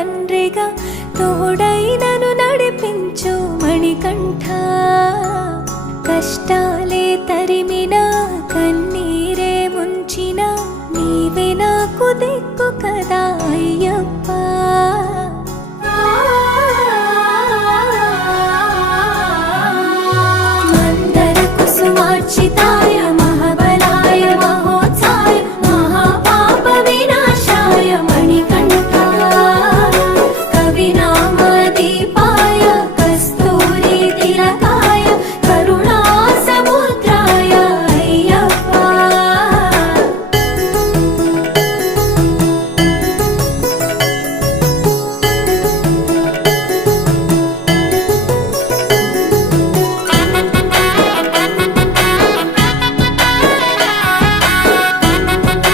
తండ్రిగా తోడై నన్ను నడిపించు మణికంఠ. కష్టాలే తరిమినా కన్నీరే ముంచిన నీవే నాకు దిక్కు కదా అయ్యప్ప.